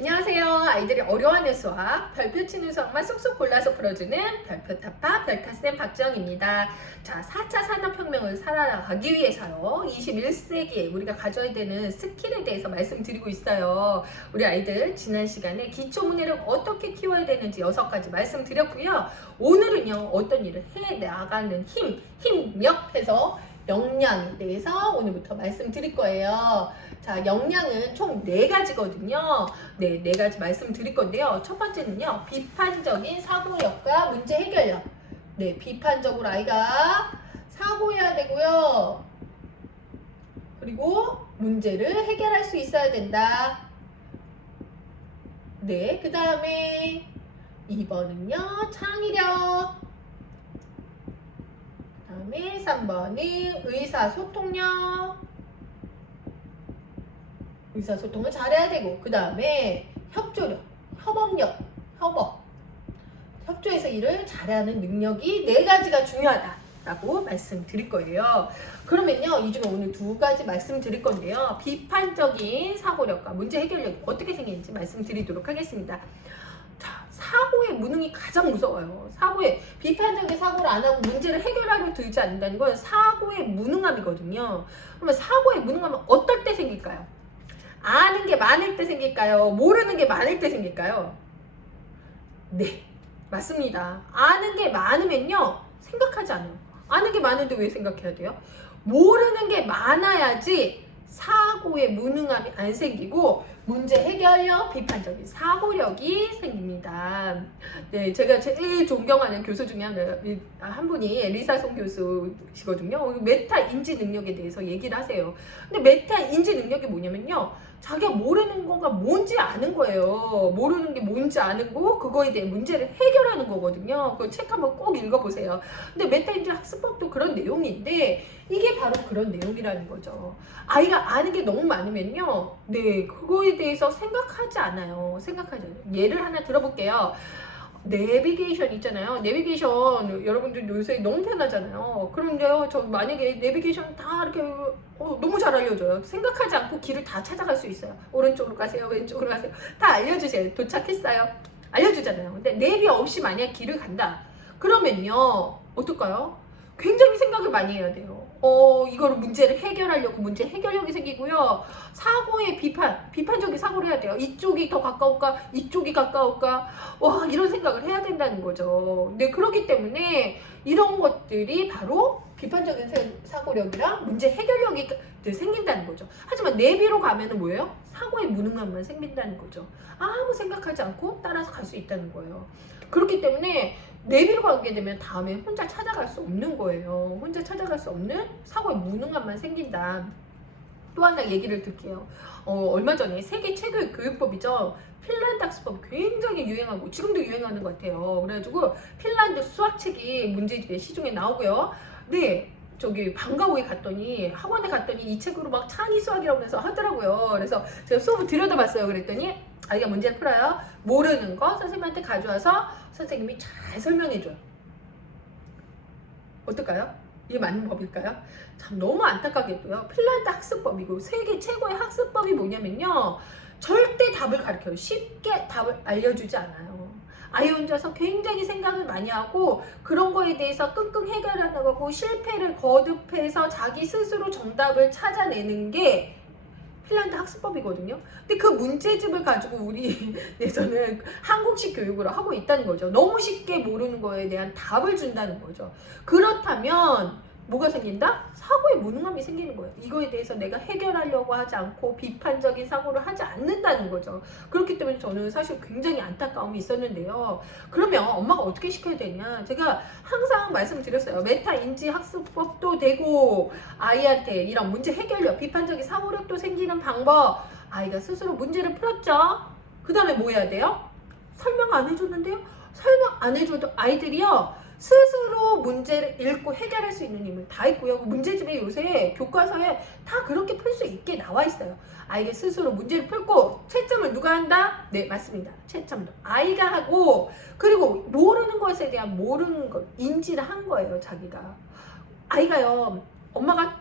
안녕하세요. 아이들이 어려워하는 수학, 별표 치는 수학만 쏙쏙 골라서 풀어주는 별표타파 별타쌤 박지영입니다. 자, 4차 산업혁명을 살아가기 위해서요. 21세기에 우리가 가져야 되는 스킬에 대해서 말씀드리고 있어요. 우리 아이들 지난 시간에 기초문해력 어떻게 키워야 되는지 6가지 말씀드렸고요. 오늘은요. 어떤 일을 해나가는 힘력 해서 역량에 대해서 오늘부터 말씀드릴 거예요. 자, 역량은 총 4가지거든요. 네, 4가지 말씀드릴 건데요. 첫 번째는요, 비판적인 사고력과 문제 해결력. 네, 비판적으로 아이가 사고해야 되고요. 그리고 문제를 해결할 수 있어야 된다. 네, 그 다음에 2번은요, 창의력. 그 다음에 3번은 의사소통력. 의사소통을 잘해야 되고, 그 다음에 협조력, 협조해서 일을 잘하는 능력이 4가지가 중요하다라고 말씀드릴 거예요. 그러면요, 이 중에 오늘 2가지 말씀드릴 건데요. 비판적인 사고력과 문제 해결력이 어떻게 생기는지 말씀드리도록 하겠습니다. 자, 사고의 무능이 가장 무서워요. 비판적인 사고를 안 하고 문제를 해결하려 들지 않는다는 건 사고의 무능함이거든요. 그러면 사고의 무능함은 어떨 때 생길까요? 아는 게 많을 때 생길까요? 모르는 게 많을 때 생길까요? 네, 맞습니다. 아는 게 많으면요, 생각하지 않아요. 아는 게 많은데 왜 생각해야 돼요? 모르는 게 많아야지 사고의 무능함이 안 생기고 문제 해결력, 비판적인 사고력이 생깁니다. 네, 제가 제일 존경하는 교수 중에 한 분이 리사송 교수시거든요. 메타 인지 능력에 대해서 얘기를 하세요. 근데 메타 인지 능력이 뭐냐면요, 자기가 모르는 거가 뭔지 아는 거예요. 모르는 게 뭔지 아는 거, 그거에 대해 문제를 해결하는 거거든요. 그 책 한번 꼭 읽어보세요. 근데 메타인지 학습법도 그런 내용인데 이게 바로 그런 내용이라는 거죠. 아이가 아는 게 너무 많으면요, 네, 그거에 대해서 생각하지 않아요. 예를 하나 들어볼게요. 내비게이션 있잖아요. 내비게이션 여러분들 요새 너무 편하잖아요. 그런데요, 저 만약에 내비게이션 다 이렇게 너무 잘 알려줘요. 생각하지 않고 길을 다 찾아갈 수 있어요. 오른쪽으로 가세요, 왼쪽으로 가세요. 다 알려주세요. 도착했어요. 알려주잖아요. 근데 내비 없이 만약 길을 간다. 그러면요, 어떨까요? 굉장히 생각을 많이 해야 돼요. 이거를 문제를 해결하려고 문제 해결력이 생기고요. 사고의 비판적인 사고를 해야 돼요. 이쪽이 더 가까울까? 이쪽이 가까울까? 와, 이런 생각을 해야 된다는 거죠. 네, 그렇기 때문에 이런 것들이 바로 비판적인 사고력이랑 문제 해결력이 생긴다는 거죠. 하지만 내비로 가면은 뭐예요? 사고의 무능함만 생긴다는 거죠. 아무 생각하지 않고 따라서 갈 수 있다는 거예요. 그렇기 때문에 내비로 가게 되면 다음에 혼자 찾아갈 수 없는 거예요. 혼자 찾아갈 수 없는 사고의 무능함만 생긴다. 또 하나 얘기를 드릴게요. 얼마 전에 세계 최고의 교육법이죠. 핀란드 학습법 굉장히 유행하고 지금도 유행하는 것 같아요. 그래가지고 핀란드 수학책이 문제집에 시중에 나오고요. 네, 저기 방과후에 갔더니 학원에 갔더니 이 책으로 막 창의 수학이라고 해서 하더라고요. 그래서 제가 수업을 들여다봤어요. 그랬더니 아이가 문제를 풀어요. 모르는 거 선생님한테 가져와서 선생님이 잘 설명해줘요. 어떨까요? 이게 맞는 법일까요? 참 너무 안타깝게도요. 핀란드 학습법이고 세계 최고의 학습법이 뭐냐면요, 절대 답을 가르쳐요. 쉽게 답을 알려주지 않아요. 아이 혼자서 굉장히 생각을 많이 하고 그런 거에 대해서 끙끙 해결하는 거고 실패를 거듭해서 자기 스스로 정답을 찾아내는 게 핀란드 학습법이거든요. 근데 그 문제집을 가지고 우리에서는 한국식 교육을 하고 있다는 거죠. 너무 쉽게 모르는 거에 대한 답을 준다는 거죠. 그렇다면 뭐가 생긴다? 사고의 무능함이 생기는 거예요. 이거에 대해서 내가 해결하려고 하지 않고 비판적인 사고를 하지 않는다는 거죠. 그렇기 때문에 저는 사실 굉장히 안타까움이 있었는데요. 그러면 엄마가 어떻게 시켜야 되냐? 제가 항상 말씀드렸어요. 메타 인지 학습법도 되고 아이한테 이런 문제 해결력, 비판적인 사고력도 생기는 방법. 아이가 스스로 문제를 풀었죠. 그 다음에 뭐 해야 돼요? 설명 안 해줬는데요? 설명 안 해줘도 아이들이요, 스스로 문제를 읽고 해결할 수 있는 힘을 다 있고요. 문제집에 요새 교과서에 다 그렇게 풀 수 있게 나와 있어요. 아이가 스스로 문제를 풀고 채점을 누가 한다? 네, 맞습니다. 채점도 아이가 하고, 그리고 모르는 것에 대한 모르는 것 인지를 한 거예요. 자기가. 아이가요, 엄마가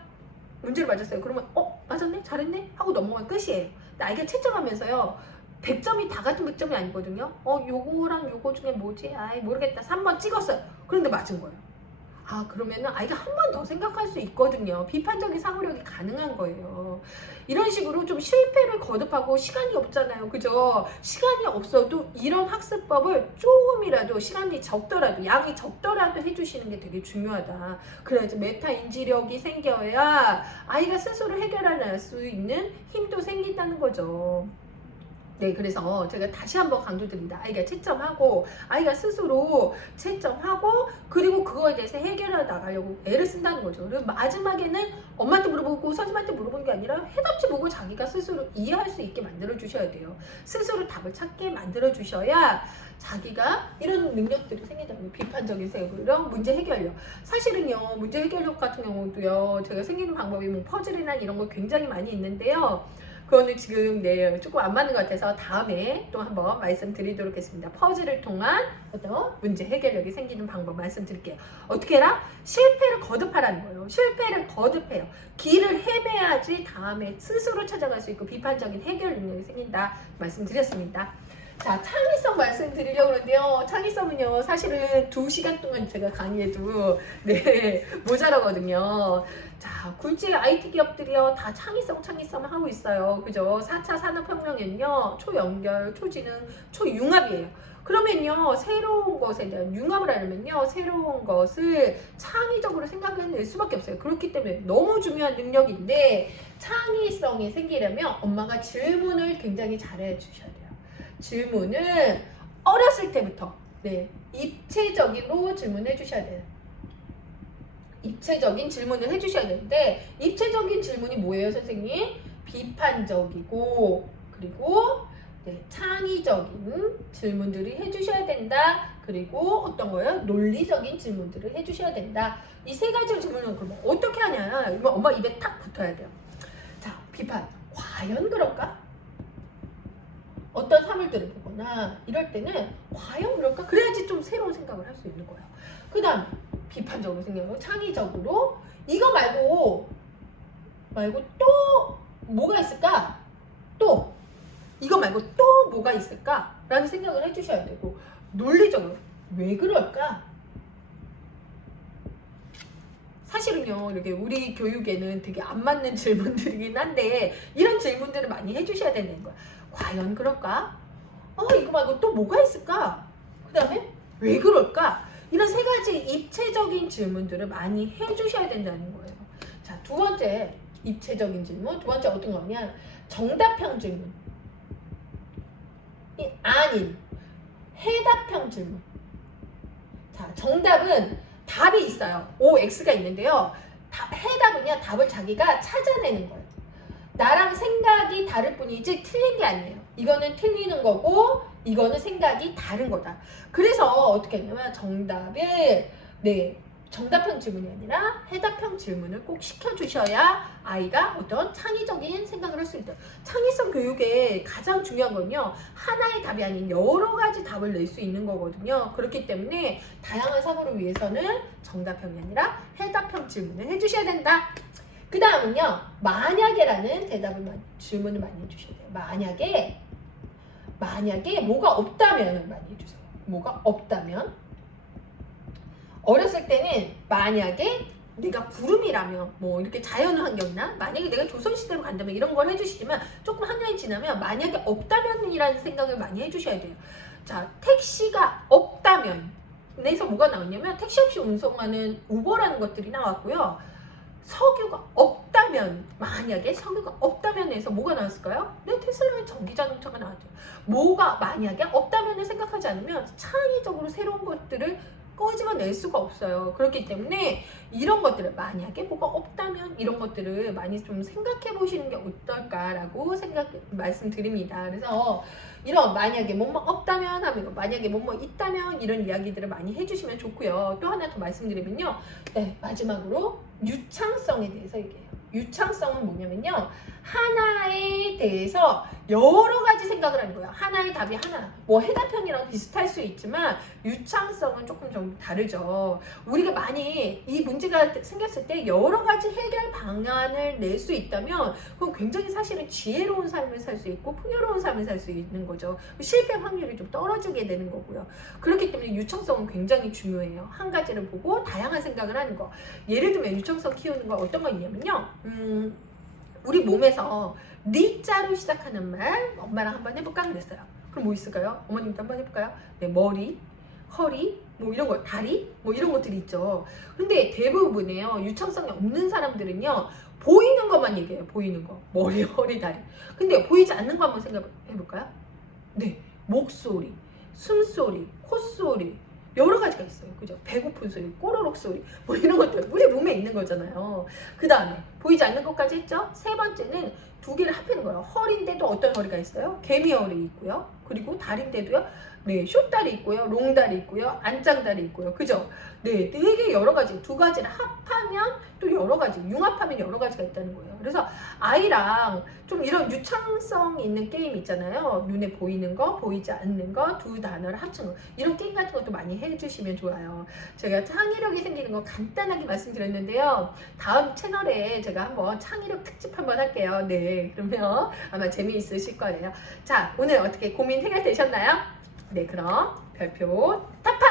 문제를 맞았어요. 그러면 맞았네? 잘했네? 하고 넘어가면 끝이에요. 근데 아이가 채점하면서요, 100점이 다 같은 100점이 아니거든요. 요거랑 요거 중에 뭐지? 아이 모르겠다. 3번 찍었어요. 그런데 맞은 거예요. 그러면은 아이가 한 번 더 생각할 수 있거든요. 비판적인 사고력이 가능한 거예요. 이런 식으로 좀 실패를 거듭하고 시간이 없잖아요. 그죠? 시간이 없어도 이런 학습법을 조금이라도 시간이 적더라도 양이 적더라도 해주시는 게 되게 중요하다. 그래야지 메타 인지력이 생겨야 아이가 스스로 해결할 수 있는 힘도 생긴다는 거죠. 네, 그래서 제가 다시 한번 강조드립니다. 아이가 채점하고, 아이가 스스로 채점하고, 그리고 그거에 대해서 해결해 나가려고 애를 쓴다는 거죠. 그리고 마지막에는 엄마한테 물어보고 선생님한테 물어보는 게 아니라 해답지 보고 자기가 스스로 이해할 수 있게 만들어 주셔야 돼요. 스스로 답을 찾게 만들어 주셔야 자기가 이런 능력들이 생기잖아요. 비판적인 생각, 문제 해결력. 사실은요, 문제 해결력 같은 경우도요, 제가 생기는 방법이 뭐 퍼즐이나 이런 거 굉장히 많이 있는데요. 그거는 지금 조금 안 맞는 것 같아서 다음에 또 한번 말씀드리도록 하겠습니다. 퍼즐을 통한 어떤 문제 해결력이 생기는 방법 말씀드릴게요. 어떻게 해라? 실패를 거듭하라는 거예요. 실패를 거듭해요. 길을 헤매야지 다음에 스스로 찾아갈 수 있고 비판적인 해결 능력이 생긴다 말씀드렸습니다. 자, 창의성 말씀드리려고 그러는데요. 창의성은요, 사실은 2시간 동안 제가 강의해도 모자라거든요. 자, 굴지 IT 기업들이요, 다 창의성 하고 있어요. 그죠? 4차 산업혁명에는요, 초연결, 초지능, 초융합이에요. 그러면요, 새로운 것에 대한 융합을 하려면요, 새로운 것을 창의적으로 생각해낼 수밖에 없어요. 그렇기 때문에 너무 중요한 능력인데, 창의성이 생기려면 엄마가 질문을 굉장히 잘해 주셔야 돼요. 질문을 어렸을 때부터 입체적으로 질문해 주셔야 돼요. 입체적인 질문을 해주셔야 되는데, 입체적인 질문이 뭐예요, 선생님? 비판적이고, 그리고 창의적인 질문들을 해주셔야 된다. 그리고 어떤 거예요? 논리적인 질문들을 해주셔야 된다. 이 3가지 질문은 그러면 어떻게 하냐? 엄마 입에 탁 붙어야 돼요. 자, 비판. 과연 그럴까? 어떤 사물들을 보거나 이럴 때는 과연 그럴까? 그래야지 좀 새로운 생각을 할 수 있는 거예요. 그 다음에 비판적으로 생각하고 창의적으로 이거 말고 또 뭐가 있을까? 또 이거 말고 또 뭐가 있을까? 라는 생각을 해주셔야 되고, 논리적으로 왜 그럴까? 사실은요, 이렇게 우리 교육에는 되게 안 맞는 질문들이긴 한데 이런 질문들을 많이 해주셔야 되는 거야. 과연 그럴까? 이거 말고 또 뭐가 있을까? 그 다음에 왜 그럴까? 이런 3가지 입체적인 질문들을 많이 해주셔야 된다는 거예요. 자, 2번째 입체적인 질문. 2번째 어떤 거냐? 정답형 질문. 아닌 해답형 질문. 자, 정답은 답이 있어요. OX가 있는데요. 해답은요, 답을 자기가 찾아내는 거예요. 나랑 생각이 다를 뿐이지 틀린 게 아니에요. 이거는 틀리는 거고 이거는 생각이 다른 거다. 그래서 어떻게 하냐면 정답형 질문이 아니라 해답형 질문을 꼭 시켜주셔야 아이가 어떤 창의적인 생각을 할 수 있다. 창의성 교육의 가장 중요한 건요, 하나의 답이 아닌 여러 가지 답을 낼 수 있는 거거든요. 그렇기 때문에 다양한 사고를 위해서는 정답형이 아니라 해답형 질문을 해주셔야 된다. 그 다음은요, 만약에라는 질문을 많이 해주셔야 돼요. 만약에 뭐가 없다면을 많이 해주세요. 뭐가 없다면. 어렸을 때는 만약에 내가 구름이라면 뭐 이렇게 자연환경이나 만약에 내가 조선시대로 간다면 이런 걸 해주시지만, 조금 한 년이 지나면 만약에 없다면이라는 생각을 많이 해주셔야 돼요. 자, 택시가 없다면 에서 뭐가 나왔냐면 택시 없이 운송하는 우버라는 것들이 나왔고요. 석유가 없다면, 만약에 석유가 없다면 해서 뭐가 나왔을까요? 테슬라의 전기자동차가 나왔죠. 뭐가 만약에 없다면을 생각하지 않으면 창의적으로 새로운 것들을 끄집어낼 수가 없어요. 그렇기 때문에 이런 것들을, 만약에 뭐가 없다면 이런 것들을 많이 좀 생각해 보시는 게 어떨까라고 말씀드립니다. 그래서 이런 만약에 뭐뭐 없다면 하면, 만약에 뭐뭐 있다면 이런 이야기들을 많이 해주시면 좋고요. 또 하나 더 말씀드리면요, 마지막으로 유창성에 대해서 얘기해요. 유창성은 뭐냐면요. 하나에 대해서 여러 가지 생각을 하는 거예요. 하나의 답이 하나. 뭐 해답형이랑 비슷할 수 있지만 유창성은 조금 좀 다르죠. 우리가 많이 이 문제가 생겼을 때 여러 가지 해결 방안을 낼 수 있다면 그건 굉장히 사실은 지혜로운 삶을 살 수 있고 풍요로운 삶을 살 수 있는 거죠. 실패 확률이 좀 떨어지게 되는 거고요. 그렇기 때문에 유창성은 굉장히 중요해요. 한 가지를 보고 다양한 생각을 하는 거. 예를 들면 유창성 키우는 거 어떤 거 있냐면요. 우리 몸에서 리자로 시작하는 말 엄마랑 한번 해볼까 그랬어요. 그럼 뭐 있을까요? 어머님도 한번 해볼까요? 네, 머리, 허리, 뭐 이런 거, 다리, 뭐 이런 것들이 있죠. 근데 대부분에요, 유창성이 없는 사람들은요, 보이는 것만 얘기해요. 보이는 거, 머리, 허리, 다리. 근데 보이지 않는 거 한번 생각해볼까요? 네, 목소리, 숨소리, 콧소리, 여러 가지가 있어요. 그죠? 배고픈 소리, 꼬르륵 소리, 뭐 이런 것들 우리 몸에 있는 거잖아요. 그 다음에 보이지 않는 것까지 했죠? 세 번째는 두 개를 합하는 거예요. 허리인데도 어떤 허리가 있어요? 개미 허리 있고요. 그리고 다리인데도요. 네, 숏다리 있고요. 롱다리 있고요. 안짱다리 있고요. 그죠? 네, 되게 여러 가지, 두 가지를 합하면 또 여러 가지, 융합하면 여러 가지가 있다는 거예요. 그래서 아이랑 좀 이런 유창성 있는 게임 있잖아요. 눈에 보이는 거, 보이지 않는 거, 두 단어를 합치는 거. 이런 게임 같은 것도 많이 해주시면 좋아요. 제가 창의력이 생기는 거 간단하게 말씀드렸는데요. 다음 채널에 제가 한번 창의력 특집 한번 할게요. 네, 그러면 아마 재미있으실 거예요. 자, 오늘 어떻게 고민 해결되셨나요? 네, 그럼 별표 탑탑!